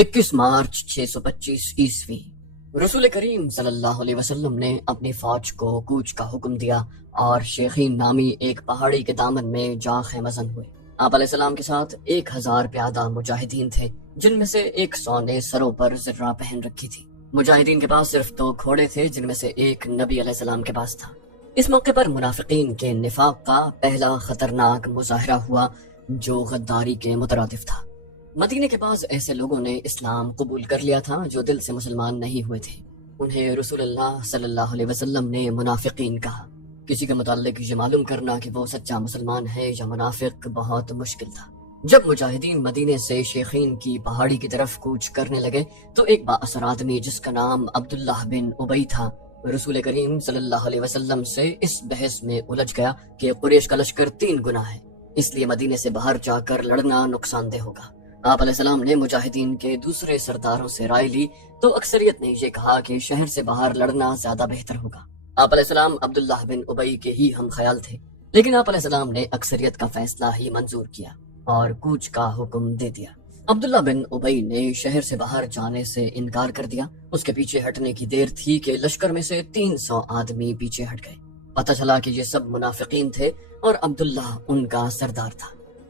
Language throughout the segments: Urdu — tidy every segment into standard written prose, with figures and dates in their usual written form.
21 مارچ 625 رسول کریم صلی اللہ علیہ وسلم نے اپنی فوج کو کوچ کا حکم دیا اور شیخین نامی ایک پہاڑی کے دامن میں جا خیمہ زن ہوئے۔ آپ علیہ السلام کے ساتھ 1000 پیادہ مجاہدین تھے، جن میں سے 100 نے سروں پر زرہ پہن رکھی تھی۔ مجاہدین کے پاس صرف 2 گھوڑے تھے، جن میں سے ایک نبی علیہ السلام کے پاس تھا۔ اس موقع پر منافقین کے نفاق کا پہلا خطرناک مظاہرہ ہوا، جو غداری کے مترادف تھا۔ مدینے کے پاس ایسے لوگوں نے اسلام قبول کر لیا تھا جو دل سے مسلمان نہیں ہوئے تھے۔ انہیں رسول اللہ صلی اللہ علیہ وسلم نے منافقین کہا۔ کسی کے متعلق یہ معلوم کرنا کہ وہ سچا مسلمان ہے یا منافق بہت مشکل تھا۔ جب مجاہدین مدینے سے شیخین کی پہاڑی کی طرف کوچ کرنے لگے تو ایک بااثر آدمی جس کا نام عبداللہ بن ابی تھا، رسول کریم صلی اللہ علیہ وسلم سے اس بحث میں الجھ گیا کہ قریش کا لشکر 3 گنا ہے، اس لیے مدینے سے باہر جا کر لڑنا نقصان دہ ہوگا۔ آپ علیہ السلام نے مجاہدین کے دوسرے سرداروں سے رائے لی تو اکثریت نے یہ کہا کہ شہر سے باہر لڑنا زیادہ بہتر ہوگا۔ آپ علیہ السلام عبداللہ بن ابی کے ہی ہم خیال تھے، لیکن آپ علیہ السلام نے اکثریت کا فیصلہ ہی منظور کیا اور کوچ کا حکم دے دیا۔ عبداللہ بن ابی نے شہر سے باہر جانے سے انکار کر دیا۔ اس کے پیچھے ہٹنے کی دیر تھی کہ لشکر میں سے 300 آدمی پیچھے ہٹ گئے۔ پتہ چلا کہ یہ سب منافقین تھے اور عبداللہ ان کا سردار تھا۔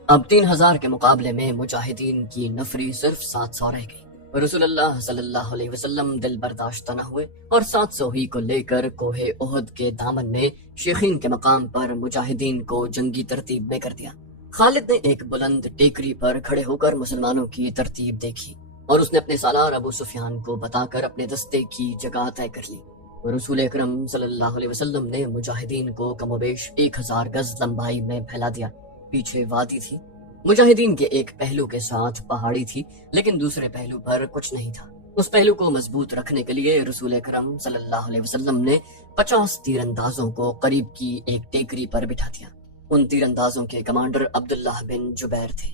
اب 3000 کے مقابلے میں مجاہدین کی نفری صرف 700 رہ گئی۔ رسول اللہ صلی اللہ علیہ وسلم دل برداشتہ نہ ہوئے اور 700 ہی کو لے کر کوہ احد کے دامن میں شیخین کے مقام پر مجاہدین کو جنگی ترتیب میں کر دیا۔ خالد نے ایک بلند ٹیکری پر کھڑے ہو کر مسلمانوں کی ترتیب دیکھی اور اس نے اپنے سالار ابو سفیان کو بتا کر اپنے دستے کی جگہ طے کر لی۔ رسول اکرم صلی اللہ علیہ وسلم نے مجاہدین کو کم و بیش 1000 گز لمبائی میں پھیلا دیا۔ پیچھے وادی تھی، مجاہدین کے ایک پہلو کے ساتھ پہاڑی تھی، لیکن دوسرے پہلو پر کچھ نہیں تھا۔ اس پہلو کو مضبوط رکھنے کے لیے رسول اکرم صلی اللہ علیہ وسلم نے 50 تیر اندازوں کو قریب کی ایک ٹیکری پر بٹھا دیا۔ ان تیر اندازوں کے کمانڈر عبداللہ بن جبیر تھے۔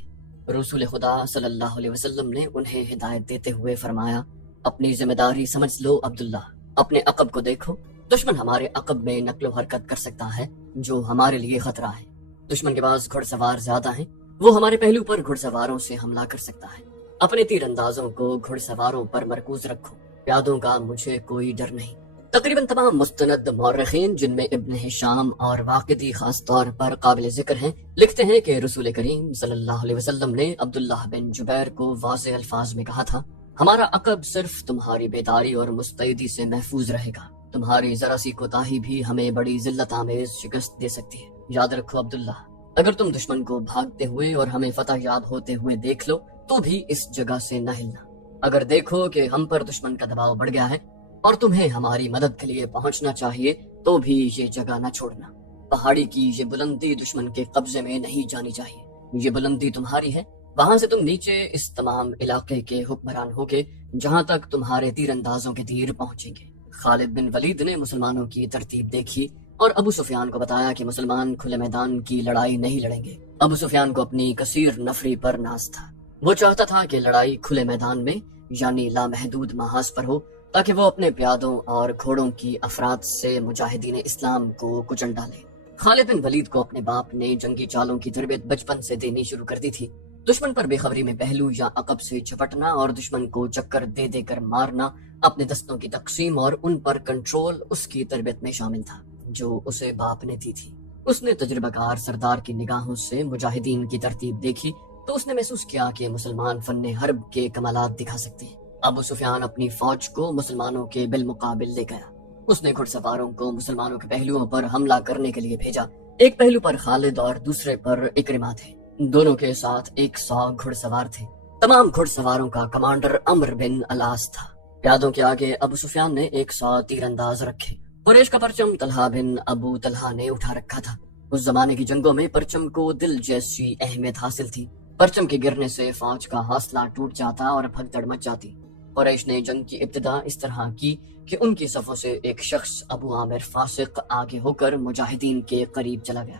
رسول خدا صلی اللہ علیہ وسلم نے انہیں ہدایت دیتے ہوئے فرمایا، اپنی ذمہ داری سمجھ لو عبداللہ، اپنے عقب کو دیکھو۔ دشمن ہمارے عقب میں نقل و حرکت کر سکتا ہے، جو ہمارے لیے خطرہ ہے۔ دشمن کے پاس گھڑ سوار زیادہ ہیں، وہ ہمارے پہلو پر گھڑ سواروں سے حملہ کر سکتا ہے۔ اپنے تیر اندازوں کو گھڑ سواروں پر مرکوز رکھو، پیادوں کا مجھے کوئی ڈر نہیں۔ تقریباً تمام مستند مورخین، جن میں ابن ہشام اور واقدی خاص طور پر قابل ذکر ہیں، لکھتے ہیں کہ رسول کریم صلی اللہ علیہ وسلم نے عبداللہ بن جبیر کو واضح الفاظ میں کہا تھا، ہمارا عقب صرف تمہاری بیداری اور مستعدی سے محفوظ رہے گا، تمہاری ذرا سی کوتاہی بھی ہمیں بڑی ذلت آمیز شکست دے سکتی ہے۔ یاد رکھو عبداللہ، اگر تم دشمن کو بھاگتے ہوئے اور ہمیں فتح یاب ہوتے ہوئے دیکھ لو تو بھی اس جگہ سے نہ ہلنا۔ اگر دیکھو کہ ہم پر دشمن کا دباؤ بڑھ گیا ہے اور تمہیں ہماری مدد کے لیے پہنچنا چاہیے تو بھی یہ جگہ نہ چھوڑنا۔ پہاڑی کی یہ بلندی دشمن کے قبضے میں نہیں جانی چاہیے، یہ بلندی تمہاری ہے، وہاں سے تم نیچے اس تمام علاقے کے حکمران ہو کے جہاں تک تمہارے تیر اندازوں کے تیر پہنچیں گے۔ خالد بن ولید نے مسلمانوں کی ترتیب دیکھی اور ابو سفیان کو بتایا کہ مسلمان کھلے میدان کی لڑائی نہیں لڑیں گے۔ ابو سفیان کو اپنی کثیر نفری پر ناز تھا، وہ چاہتا تھا کہ لڑائی کھلے میدان میں یعنی لامحدود محاذ پر ہو تاکہ وہ اپنے پیادوں اور گھوڑوں کی افراد سے مجاہدین اسلام کو کچل ڈالے۔ خالد بن ولید کو اپنے باپ نے جنگی چالوں کی تربیت بچپن سے دینی شروع کر دی تھی۔ دشمن پر بے خبری میں پہلو یا عقب سے چھپٹنا اور دشمن کو چکر دے دے کر مارنا، اپنے دستوں کی تقسیم اور ان پر کنٹرول اس کی تربیت میں شامل تھا جو اسے باپ نے دی تھی۔ اس نے تجربہ کار سردار کی نگاہوں سے مجاہدین کی ترتیب دیکھی تو اس نے محسوس کیا کہ مسلمان فن حرب کے کمالات دکھا سکتے ہیں۔ ابو سفیان اپنی فوج کو مسلمانوں کے بالمقابل لے گیا۔ اس نے گھڑ سواروں کو مسلمانوں کے پہلوؤں پر حملہ کرنے کے لیے بھیجا۔ ایک پہلو پر خالد اور دوسرے پر اکرمہ تھے، دونوں کے ساتھ 100 گھڑ سوار تھے۔ تمام گھڑ سواروں کا کمانڈر عمرو بن العاص تھا۔ پیادوں کے آگے ابو سفیان نے 100 تیر انداز رکھے۔ قریش کا پرچم طلحہ بن ابو طلحہ نے اٹھا رکھا تھا۔ اس زمانے کی جنگوں میں پرچم کو دل جیسی اہمیت حاصل تھی۔ پرچم کے گرنے سے فوج کا حوصلہ ٹوٹ جاتا اور بھگدڑ مچ جاتی۔ قریش نے جنگ کی ابتدا اس طرح کی کہ ان کی صفوں سے ایک شخص ابو عامر فاسق آگے ہو کر مجاہدین کے قریب چلا گیا۔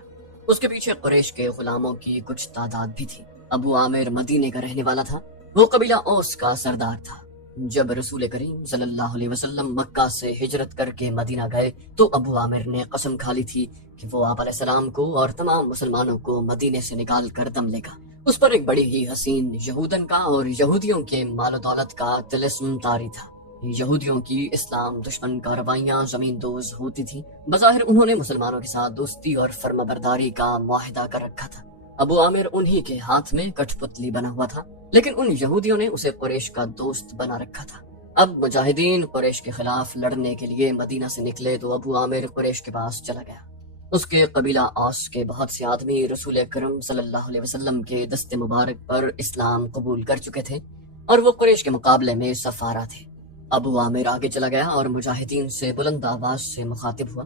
اس کے پیچھے قریش کے غلاموں کی کچھ تعداد بھی تھی۔ ابو عامر مدینے کا رہنے والا تھا، وہ قبیلہ اوس کا سردار تھا۔ جب رسول کریم صلی اللہ علیہ وسلم مکہ سے ہجرت کر کے مدینہ گئے تو ابو عامر نے قسم کھا لی تھی کہ وہ آپ علیہ السلام کو اور تمام مسلمانوں کو مدینے سے نکال کر دم لے گا اس پر ایک بڑی ہی حسین یہودن کا اور یہودیوں کے مال و دولت کا طلسم طاری تھا۔ یہودیوں کی اسلام دشمن کارروائیاں زمین دوز ہوتی تھیں۔ بظاہر انہوں نے مسلمانوں کے ساتھ دوستی اور فرما برداری کا معاہدہ کر رکھا تھا۔ ابو عامر انہی کے ہاتھ میں کٹھ پتلی بنا ہوا تھا، لیکن ان یہودیوں نے اسے قریش کا دوست بنا رکھا تھا۔ اب مجاہدین قریش کے خلاف لڑنے کے لیے مدینہ سے نکلے تو ابو عامر قریش کے پاس چلا گیا۔ اس کے قبیلہ اوس کے بہت سے آدمی رسول اکرم صلی اللہ علیہ وسلم کے دست مبارک پر اسلام قبول کر چکے تھے اور وہ قریش کے مقابلے میں سفارہ تھے۔ ابو عامر آگے چلا گیا اور مجاہدین سے بلند آواز سے مخاطب ہوا۔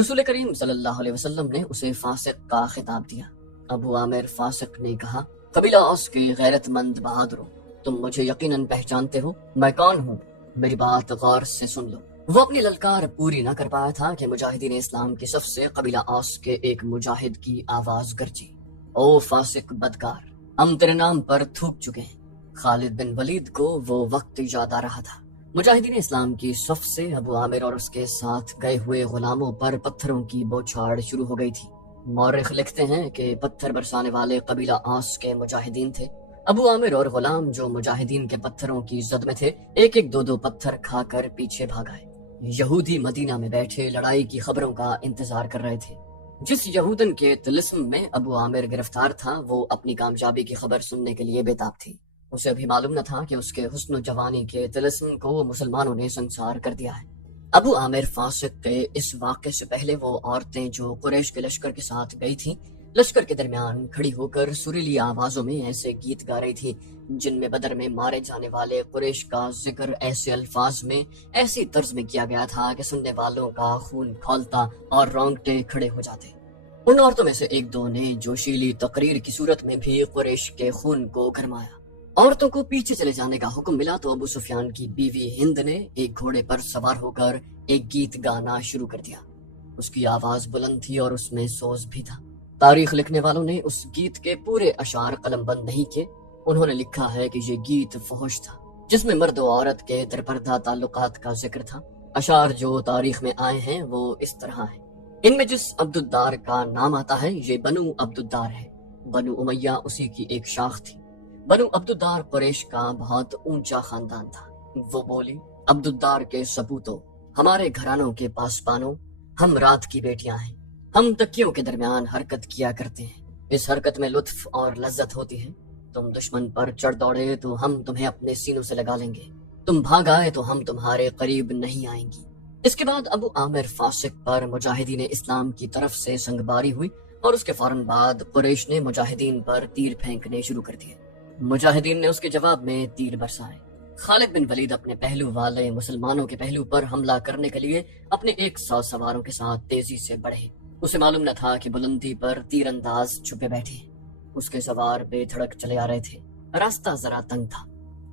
رسول کریم صلی اللہ علیہ وسلم نے اسے فاسق کا خطاب دیا۔ ابو عامر فاسق نے کہا، قبیلہ اوس کے غیرت مند بہادروں، تم مجھے یقیناً پہچانتے ہو، میں کون ہوں؟ میری بات غور سے سن لو۔ وہ اپنی للکار پوری نہ کر پایا تھا کہ مجاہدین اسلام کی صف سے قبیلہ اوس کے ایک مجاہد کی آواز گرجی، او فاسق بدکار، ہم تیرے نام پر تھوک چکے ہیں۔ خالد بن ولید کو وہ وقت یاد آ رہا تھا۔ مجاہدین اسلام کی صف سے ابو عامر اور اس کے ساتھ گئے ہوئے غلاموں پر پتھروں کی بوچھاڑ شروع ہو گئی تھی۔ مورخ لکھتے ہیں کہ پتھر برسانے والے قبیلہ اوس کے مجاہدین تھے۔ ابو عامر اور غلام جو مجاہدین کے پتھروں کی زد میں تھے، ایک ایک دو پتھر کھا کر پیچھے بھاگ آئے۔ یہودی مدینہ میں بیٹھے لڑائی کی خبروں کا انتظار کر رہے تھے۔ جس یہودن کے طلسم میں ابو عامر گرفتار تھا، وہ اپنی کامیابی کی خبر سننے کے لیے بےتاب تھی۔ اسے ابھی معلوم نہ تھا کہ اس کے حسن و جوانی کے طلسم کو مسلمانوں نے سنسار کر دیا ہے۔ ابو عامر فاسق کے اس واقعے سے پہلے وہ عورتیں جو قریش کے لشکر کے ساتھ گئی تھیں، لشکر کے درمیان کھڑی ہو کر سریلی آوازوں میں ایسے گیت گا رہی تھی جن میں بدر میں مارے جانے والے قریش کا ذکر ایسے الفاظ میں، ایسی طرز میں کیا گیا تھا کہ سننے والوں کا خون کھولتا اور رونگٹے کھڑے ہو جاتے۔ ان عورتوں میں سے ایک دو نے جوشیلی تقریر کی صورت میں بھی قریش کے خون کو گرمایا۔ عورتوں کو پیچھے چلے جانے کا حکم ملا تو ابو سفیان کی بیوی ہند نے ایک گھوڑے پر سوار ہو کر ایک گیت گانا شروع کر دیا۔ اس کی آواز بلند تھی اور اس میں سوز بھی تھا۔ تاریخ لکھنے والوں نے اس گیت کے پورے اشعار قلم بند نہیں کیے۔ انہوں نے لکھا ہے کہ یہ گیت فحش تھا، جس میں مرد و عورت کے درپردہ تعلقات کا ذکر تھا۔ اشعار جو تاریخ میں آئے ہیں وہ اس طرح ہیں۔ ان میں جس عبدالدار کا نام آتا ہے یہ بنو عبدالدار ہے۔ بنو امیہ اسی کی ایک شاخ تھی۔ بنو عبدالدار قریش کا بہت اونچا خاندان تھا۔ وہ بولی، عبدالدار کے سپوتوں، ہمارے گھرانوں کے پاسبانوں، ہم رات کی بیٹیاں ہیں، ہم تکیوں کے درمیان حرکت کیا کرتے ہیں۔ اس حرکت میں لطف اور لذت ہوتی ہے۔ تم دشمن پر چڑھ دوڑے تو ہم تمہیں اپنے سینوں سے لگا لیں گے، تم بھاگ آئے تو ہم تمہارے قریب نہیں آئیں گی۔ اس کے بعد ابو عامر فاسق پر مجاہدین اسلام کی طرف سے سنگباری ہوئی اور اس کے فوراً بعد قریش نے مجاہدین پر تیر پھینکنے شروع کر دیے۔ مجاہدین نے اس کے جواب میں تیر برسائے۔ خالد بن ولید اپنے پہلو والے مسلمانوں کے پہلو پر حملہ کرنے کے لیے اپنے 100 سواروں کے ساتھ تیزی سے بڑھے۔ اسے معلوم نہ تھا کہ بلندی پر تیر انداز چھپے بیٹھے ہیں۔ اس کے سوار بے دھڑک چلے آ رہے تھے۔ راستہ ذرا تنگ تھا،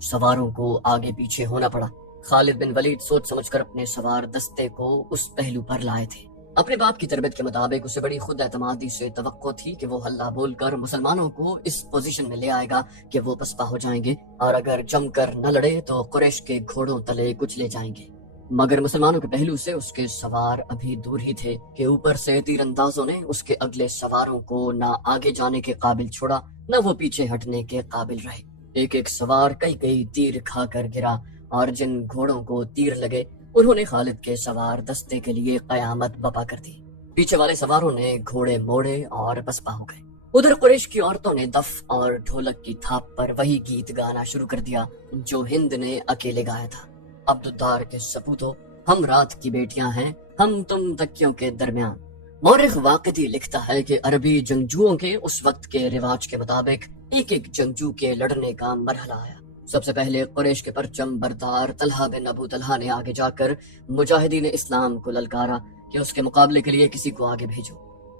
سواروں کو آگے پیچھے ہونا پڑا۔ خالد بن ولید سوچ سمجھ کر اپنے سوار دستے کو اس پہلو پر لائے تھے۔ اپنے باپ کی تربیت کے مطابق اسے بڑی خود اعتمادی سے توقع تھی کہ وہ ہلہ بول کر مسلمانوں کو اس پوزیشن میں لے آئے گا کہ وہ پسپا ہو جائیں گے اور اگر جم کر نہ لڑے تو قریش کے گھوڑوں تلے کچھ لے جائیں گے۔ مگر مسلمانوں کے پہلو سے اس کے سوار ابھی دور ہی تھے کہ اوپر سے تیر اندازوں نے اس کے اگلے سواروں کو نہ آگے جانے کے قابل چھوڑا نہ وہ پیچھے ہٹنے کے قابل رہے۔ ایک ایک سوار کئی تیر کھا کر گرا اور جن گھوڑوں کو تیر لگے انہوں نے خالد کے سوار دستے کے لیے قیامت بپا کر دی۔ پیچھے والے سواروں نے گھوڑے موڑے اور پسپا ہو گئے۔ ادھر قریش کی عورتوں نے دف اور ڈھولک کی تھاپ پر وہی گیت گانا شروع کر دیا جو ہند نے اکیلے گایا تھا۔ عبدالدار کے سپوتوں، ہم رات کی بیٹیاں ہیں، ہم تم تکیوں کے درمیان۔ مورخ واقعی لکھتا ہے کہ عربی جنگجوؤں کے اس وقت کے رواج کے مطابق ایک ایک جنگجو کے لڑنے کا مرحلہ آیا۔ سب سے پہلے قریش کے پرچم بردار طلحہ بن ابو طلحہ نے آگے جا کر مجاہدین اسلام کو للکارا کہ اس کے مقابلے کے لیے کسی کو آگے بھیجو۔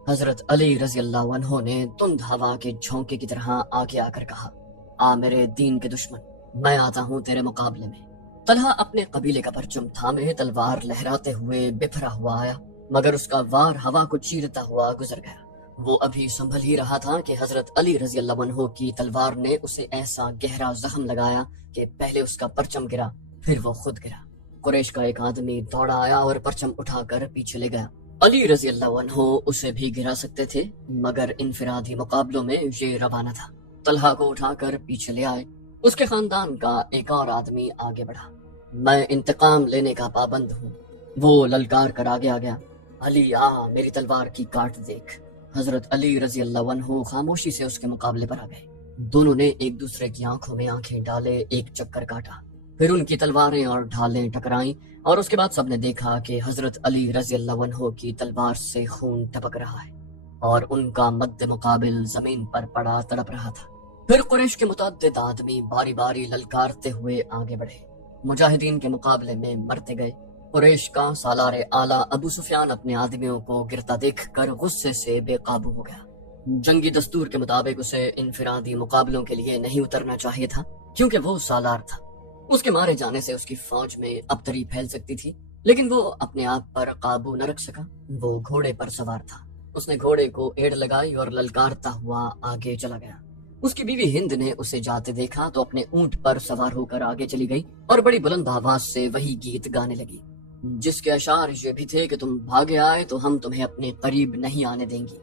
حضرت علی رضی اللہ عنہ نے تند ہوا کے جھونکے کی طرح آگے آ کر کہا، آ میرے دین کے دشمن، میں آتا ہوں تیرے مقابلے میں۔ طلحہ اپنے قبیلے کا پرچم تھامے تلوار لہراتے ہوئے بپھرا ہوا آیا، مگر اس کا وار ہوا کو چیرتا ہوا گزر گیا۔ وہ ابھی سنبھل ہی رہا تھا کہ حضرت علی رضی اللہ عنہ کی تلوار نے اسے ایسا گہرا زخم لگایا کہ پہلے اس کا پرچم گرا، پھر وہ خود گرا۔ قریش کا ایک آدمی دوڑا آیا اور پرچم اٹھا کر پیچھے لے گیا۔ علی رضی اللہ عنہ اسے بھی گرا سکتے تھے، مگر انفرادی مقابلوں میں یہ روا نہ تھا۔ طلحہ کو اٹھا کر پیچھے لے آئے۔ اس کے خاندان کا ایک اور آدمی آگے بڑھا۔ میں انتقام لینے کا پابند ہوں، وہ للکار کر آگے آ گیا۔ علی آ، میری تلوار کی کاٹ دیکھ۔ حضرت علی رضی اللہ عنہ خاموشی سے اس کے مقابلے پر آ گئے۔ دونوں نے ایک دوسرے کی آنکھوں میں آنکھیں ڈالے ایک چکر کاٹا، پھر ان کی تلواریں اور ڈھالیں ٹکرائیں، اور اس کے بعد سب نے دیکھا کہ حضرت علی رضی اللہ عنہ کی تلوار سے خون ٹپک رہا ہے اور ان کا مد مقابل زمین پر پڑا تڑپ رہا تھا۔ پھر قریش کے متعدد آدمی باری باری للکارتے ہوئے آگے بڑھے، مجاہدین کے مقابلے میں مرتے گئے۔ قریش کا سالار اعلیٰ ابو سفیان اپنے آدمیوں کو گرتا دیکھ کر غصے سے بے قابو ہو گیا۔ جنگی دستور کے مطابق اسے انفرادی مقابلوں کے لیے نہیں اترنا چاہیے تھا، کیونکہ وہ سالار تھا۔ اس کے مارے جانے سے اس کی فوج میں ابتری پھیل سکتی تھی، لیکن وہ اپنے آپ پر قابو نہ رکھ سکا۔ وہ گھوڑے پر سوار تھا، اس نے گھوڑے کو ایڑ لگائی اور للکارتا ہوا آگے چلا گیا۔ اس کی بیوی ہند نے اسے جاتے دیکھا تو اپنے اونٹ پر سوار ہو کر آگے چلی گئی اور بڑی بلند آواز سے وہی گیت گانے لگی، جس کے اشعار یہ بھی تھے کہ تم بھاگے آئے تو ہم تمہیں اپنے قریب نہیں آنے دیں گی۔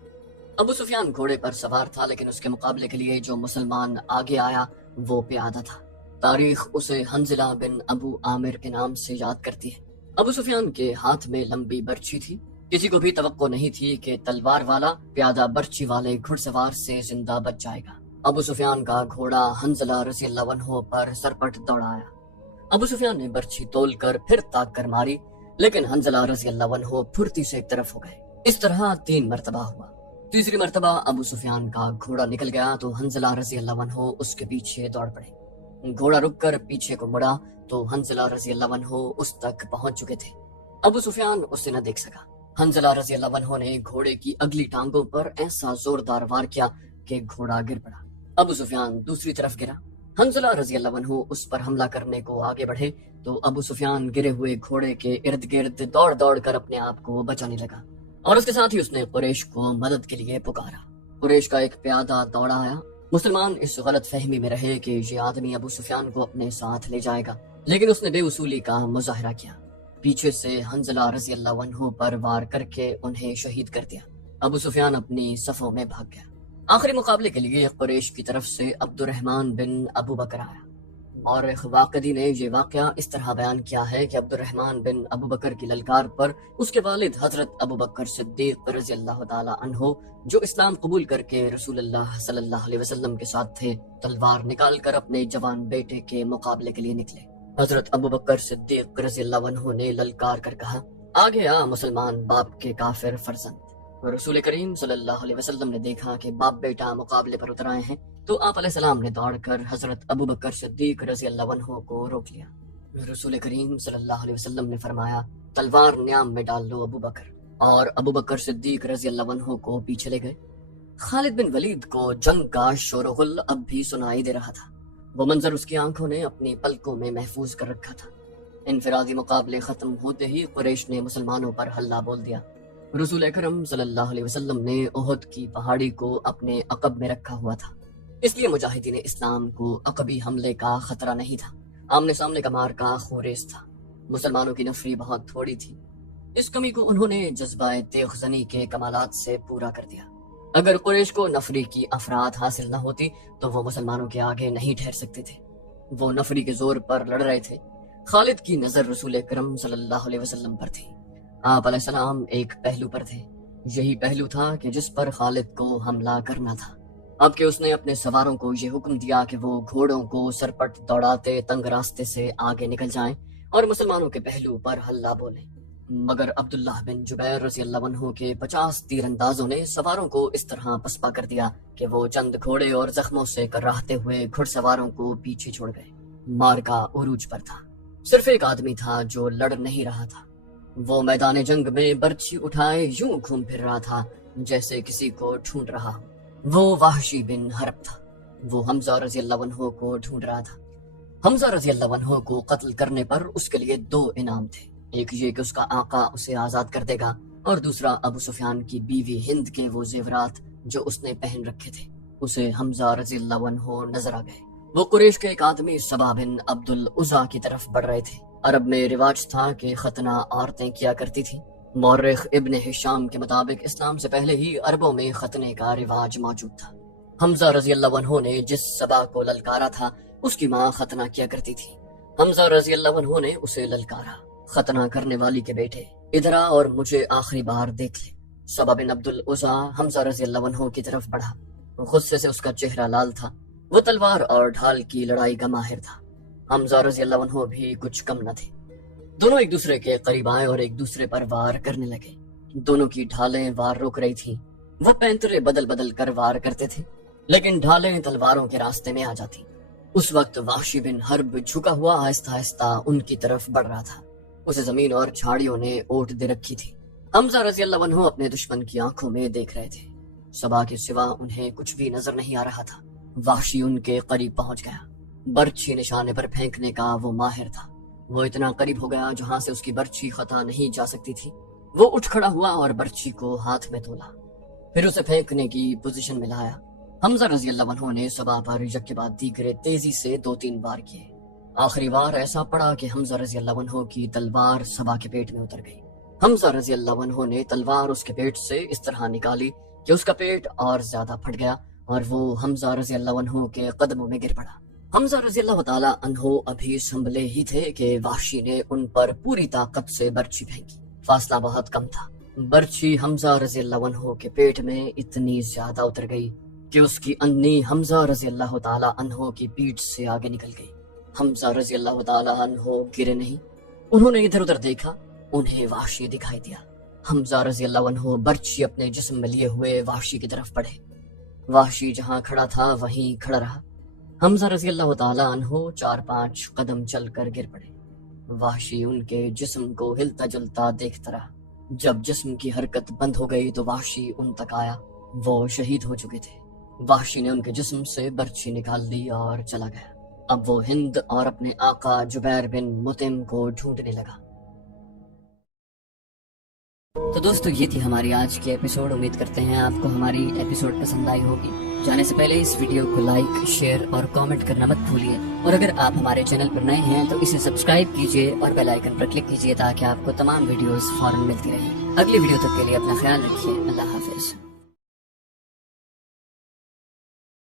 ابو سفیان گھوڑے پر سوار تھا، لیکن اس کے مقابلے کے لیے جو مسلمان آگے آیا وہ پیادہ تھا۔ تاریخ اسے حنظلہ بن ابو عامر کے نام سے یاد کرتی ہے۔ ابو سفیان کے ہاتھ میں لمبی برچھی تھی، کسی کو بھی توقع نہیں تھی کہ تلوار والا پیادہ برچھی والے گھڑ سوار سے زندہ بچ جائے گا۔ ابو سفیان کا گھوڑا حنظلہ رضی اللہ عنہ پر سرپٹ دوڑایا۔ ابو سفیان نے برچھی تول کر پھر تاک کر ماری، لیکن حنظلہ رضی اللہ عنہ پھرتی سے ایک طرف ہو گئے۔ اس طرح 3 مرتبہ ہوا۔ تیسری مرتبہ ابو سفیان کا گھوڑا نکل گیا تو حنظلہ رضی اللہ عنہ اس کے پیچھے دوڑ پڑے۔ گھوڑا رک کر پیچھے کو مڑا تو حنظلہ رضی اللہ عنہ اس تک پہنچ چکے تھے۔ ابو سفیان اسے نہ دیکھ سکا۔ حنظلہ رضی اللہ عنہ نے گھوڑے کی اگلی ٹانگوں پر ایسا زوردار وار کیا کہ گھوڑا گر پڑا۔ ابو سفیان دوسری طرف گرا۔ حنظلہ رضی اللہ عنہ اس پر حملہ کرنے کو آگے بڑھے تو ابو سفیان گرے ہوئے گھوڑے کے ارد گرد دوڑ دوڑ کر اپنے آپ کو بچانے لگا، اور اس کے ساتھ ہی اس نے قریش کو مدد کے لیے پکارا۔ قریش کا ایک پیادہ دوڑا آیا۔ مسلمان اس غلط فہمی میں رہے کہ یہ آدمی ابو سفیان کو اپنے ساتھ لے جائے گا، لیکن اس نے بے وصولی کا مظاہرہ کیا، پیچھے سے حنظلہ رضی اللہ عنہ پر وار کر کے انہیں شہید کر دیا۔ ابو سفیان اپنی صفوں میں بھاگ گیا۔ آخری مقابلے کے لیے قریش کی طرف سے عبد الرحمن بن ابو بکر آیا۔ مورخ واقدی نے یہ واقعہ اس طرح بیان کیا ہے کہ عبد الرحمن بن ابو بکر کی للکار پر اس کے والد حضرت ابو بکر صدیق رضی اللہ تعالی عنہ، جو اسلام قبول کر کے رسول اللہ صلی اللہ علیہ وسلم کے ساتھ تھے، تلوار نکال کر اپنے جوان بیٹے کے مقابلے کے لیے نکلے۔ حضرت ابو بکر صدیق رضی اللہ عنہ نے للکار کر کہا، آگے آ مسلمان باپ کے کافر فرزند۔ رسول کریم صلی اللہ علیہ وسلم نے دیکھا کہ باپ بیٹا مقابلے پر اتر آئے ہیں تو آپ علیہ السلام نے دوڑ کر حضرت ابو بکر صدیق رضی اللہ عنہ کو روک لیا۔ رسول کریم صلی اللہ علیہ وسلم نے فرمایا، تلوار نیام میں ڈال لو ابو بکر، اور ابو بکر صدیق رضی اللہ عنہ کو پیچھے لے گئے۔ خالد بن ولید کو جنگ کا شور و غل اب بھی سنائی دے رہا تھا۔ وہ منظر اس کی آنکھوں نے اپنی پلکوں میں محفوظ کر رکھا تھا۔ انفرادی مقابلے ختم ہوتے ہی قریش نے مسلمانوں پر حلہ بول دیا۔ رسول اکرم صلی اللہ علیہ وسلم نے احد کی پہاڑی کو اپنے عقب میں رکھا ہوا تھا، اس لیے مجاہدین اسلام کو عقبی حملے کا خطرہ نہیں تھا۔ آمنے سامنے کا مارکا خوریز تھا۔ مسلمانوں کی نفری بہت تھوڑی تھی۔ اس کمی کو انہوں نے جذبہ تیغ زنی کے کمالات سے پورا کر دیا۔ اگر قریش کو نفری کی افراد حاصل نہ ہوتی تو وہ مسلمانوں کے آگے نہیں ٹھہر سکتے تھے۔ وہ نفری کے زور پر لڑ رہے تھے۔ خالد کی نظر رسول اکرم صلی اللہ علیہ وسلم پر تھی۔ آپ علیہ السلام ایک پہلو پر تھے، یہی پہلو تھا کہ جس پر خالد کو حملہ کرنا تھا۔ اب کہ اس نے اپنے سواروں کو یہ حکم دیا کہ وہ گھوڑوں کو سرپٹ دوڑاتے تنگ راستے سے آگے نکل جائیں اور مسلمانوں کے پہلو پر حلہ بولیں، مگر عبداللہ بن جبیر رضی اللہ عنہ کے 50 تیر اندازوں نے سواروں کو اس طرح پسپا کر دیا کہ وہ چند گھوڑے اور زخموں سے کراہتے ہوئے گھڑ سواروں کو پیچھے چھوڑ گئے۔ مارکا عروج پر تھا۔ صرف ایک آدمی تھا جو لڑ نہیں رہا تھا۔ وہ میدان جنگ میں برچھی اٹھائے یوں گھوم پھر رہا تھا جیسے کسی کو ڈھونڈ رہا ہو۔ وہ وحشی بن حرب تھا۔ وہ حمزہ رضی اللہ عنہ کو ڈھونڈ رہا تھا۔ حمزہ رضی اللہ عنہ کو قتل کرنے پر اس کے لیے 2 انعام تھے، ایک یہ کہ اس کا آقا اسے آزاد کر دے گا، اور دوسرا ابو سفیان کی بیوی ہند کے وہ زیورات جو اس نے پہن رکھے تھے۔ اسے حمزہ رضی اللہ عنہ نظر آ گئے۔ وہ قریش کے ایک آدمی سبا بن عبد العزا کی طرف بڑھ رہے تھے۔ عرب میں رواج تھا کہ ختنہ عورتیں کیا کرتی تھیں۔ مورخ ابن ہشام کے مطابق اسلام سے پہلے ہی عربوں میں ختنے کا رواج موجود تھا۔ حمزہ رضی اللہ عنہ نے جس صبا کو للکارا تھا اس کی ماں ختنہ کیا کرتی تھی۔ حمزہ رضی اللہ عنہ نے اسے للکارا، ختنہ کرنے والی کے بیٹے ادھر آ اور مجھے آخری بار دیکھ لے۔ صبا بن عبد العزا حمزہ رضی اللہ عنہ کی طرف بڑھا، غصے سے اس کا چہرہ لال تھا، وہ تلوار اور ڈھال کی لڑائی کا ماہر تھا۔ حمزہ رضی اللہ عنہ بھی کچھ کم نہ تھے، دونوں ایک دوسرے کے قریب آئے اور ایک دوسرے پر وار کرنے لگے۔ دونوں کی ڈھالیں وار روک رہی تھیں، وہ پینترے بدل بدل کر وار کرتے تھے لیکن ڈھالیں تلواروں کے راستے میں آ جاتی۔ اس وقت وحشی بن حرب جھکا ہوا آہستہ آہستہ ان کی طرف بڑھ رہا تھا، اسے زمین اور جھاڑیوں نے اوٹ دے رکھی تھی۔ حمزہ رضی اللہ عنہ اپنے دشمن کی آنکھوں میں دیکھ رہے تھے، صبا کے سوا انہیں کچھ بھی نظر نہیں آ رہا تھا۔ وحشی ان کے قریب پہنچ گیا، برچھی نشانے پر پھینکنے کا وہ ماہر تھا۔ وہ اتنا قریب ہو گیا جہاں سے اس کی برچھی خطا نہیں جا سکتی تھی۔ وہ اٹھ کھڑا ہوا اور برچھی کو ہاتھ میں تولا، پھر اسے پھینکنے کی پوزیشن میں لایا۔ حمزہ رضی اللہ عنہ نے صبا پر یک کے بعد دیگرے تیزی سے 2-3 بار کیے۔ آخری بار ایسا پڑا کہ حمزہ رضی اللہ عنہ کی تلوار صبا کے پیٹ میں اتر گئی۔ حمزہ رضی اللہ عنہ نے تلوار اس کے پیٹ سے اس طرح نکالی کہ اس کا پیٹ اور زیادہ پھٹ گیا اور وہ حمزہ رضی اللہ عنہ کے قدموں میں گر پڑا۔ حمزہ رضی اللہ تعالی عنہ ابھی سنبھلے ہی تھے کہ وحشی نے ان پر پوری طاقت سے برچھی پھینکی۔ فاصلہ بہت کم تھا، برچھی حمزہ رضی اللہ عنہ کے پیٹ میں اتنی زیادہ اتر گئی کہ اس کی اندھی حمزہ رضی اللہ تعالی عنہ کی پیٹھ سے آگے نکل گئی۔ حمزہ رضی اللہ تعالی عنہ گرے نہیں، انہوں نے ادھر ادھر دیکھا، انہیں وحشی دکھائی دیا۔ حمزہ رضی اللہ عنہ برچھی اپنے جسم میں لیے ہوئے وحشی کی طرف بڑھے۔ وحشی جہاں کھڑا تھا وہیں کھڑا رہا۔ حمزہ رضی اللہ تعالی عنہ 4-5 قدم چل کر گر پڑے۔ وحشی ان کے جسم کو ہلتا جلتا دیکھتا رہا۔ جب جسم کی حرکت بند ہو گئی تو وحشی ان تک آیا، وہ شہید ہو چکے تھے۔ وحشی نے ان کے جسم سے برچھی نکال لی اور چلا گیا۔ اب وہ ہند اور اپنے آقا جبیر بن مطعم کو ڈھونڈنے لگا۔ تو دوستو یہ تھی ہماری آج کی ایپیسوڈ، امید کرتے ہیں آپ کو ہماری ایپیسوڈ پسند آئی ہوگی۔ جانے سے پہلے اس ویڈیو کو لائک، شیئر اور کامنٹ کرنا مت بھولیے، اور اگر آپ ہمارے چینل پر نئے ہیں تو اسے سبسکرائب کیجیے اور بیل آئیکن پر کلک کیجیے تاکہ آپ کو تمام ویڈیوز فوراً ملتی رہیں۔ اگلی ویڈیو تک کے لیے اپنا خیال رکھیے، اللہ حافظ۔